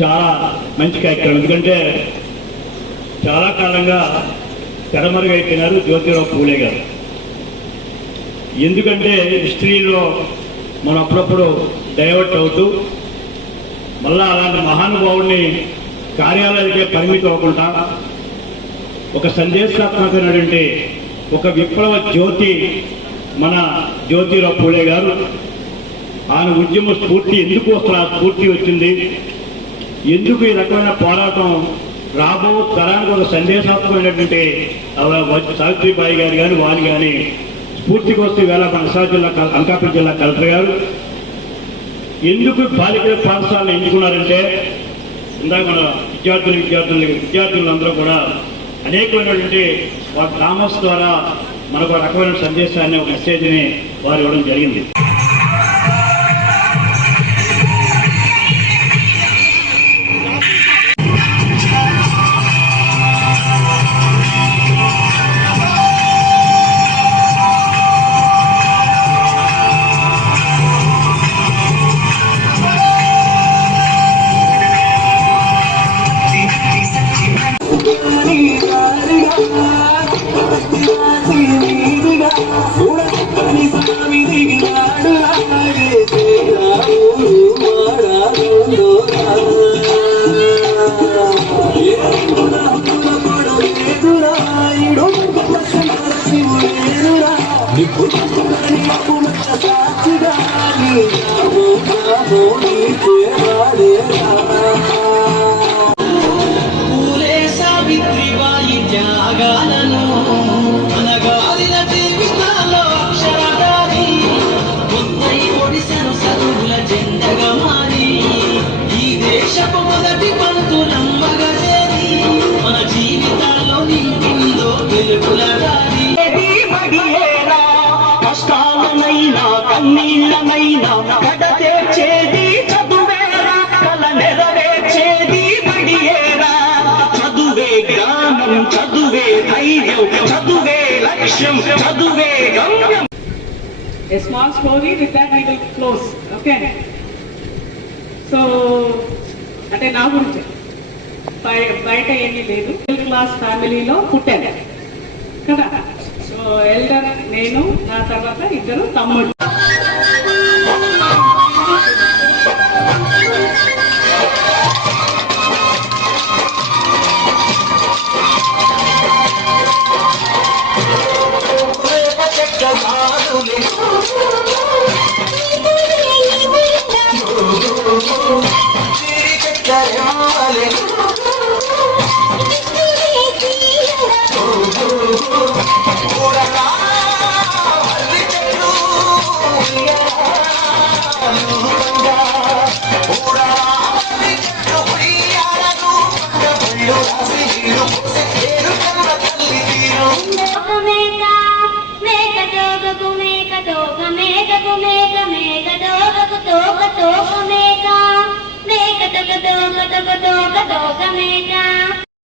చాలా మంచి కార్యక్రమం. ఎందుకంటే చాలా కాలంగా తెరమరుగైపోయినారు జ్యోతిరావు పూలే గారు. ఎందుకంటే హిస్టరీలో మనం అప్పుడప్పుడు డైవర్ట్ అవుతూ మళ్ళా అలాంటి మహానుభావుడిని కార్యాలయాలకే పరిమితం అవ్వకుండా ఒక సందేశాత్మకమైనటువంటి ఒక విప్లవ జ్యోతి మన జ్యోతిరావు పూలే గారు. ఆయన ఉద్యమ స్ఫూర్తి ఎందుకు వస్తున్న స్ఫూర్తి వచ్చింది, ఎందుకు ఈ రకమైన పోరాటం రాబో తరానికి ఒక సందేశాత్మకమైనటువంటి సావిత్రిబాయి గారు కానీ వారు కానీ స్ఫూర్తికి వస్తే వేళ మన విశాఖ జిల్లా అనకాపల్లి జిల్లా కలెక్టర్ గారు ఎందుకు బాలికల పాఠశాలను ఎంచుకున్నారంటే, ఇందాక మన విద్యార్థులందరూ కూడా అనేకమైనటువంటి వారి డ్రామాస్ ద్వారా మనకు ఒక రకమైన సందేశాన్ని, ఒక మెసేజ్ని వారు ఇవ్వడం జరిగింది. పూలే సావిత్రిబాయి త్యాగాలను అనగాదిన జీవితాల్లో అక్షరదారి కొత్తై ఒడిసెను చదువుల జెండగా మారి ఈ దేశపు మొదటి పంతులమ్మగా చేరి మన జీవితాల్లో నింపిందో వెలుగుల దారి. కష్టాలనైనా కన్నీళ్ళనైనా కడ తెచ్చేది చదువేరా, కల నెరవేర్చేది బడియేరా. చదువే జ్ఞానం, చదువే ధైర్యం, చదువే లక్ష్యం, చదువే గమ్యం. A small story with that we will close. Okay. So, అంటే నా గురించి బయట ఏమీ లేదు. మిడిల్ క్లాస్ ఫ్యామిలీలో పుట్టాను కదా. సో ఎల్డర్ నేను, నా తర్వాత ఇద్దరు తమ్ముడు. మేక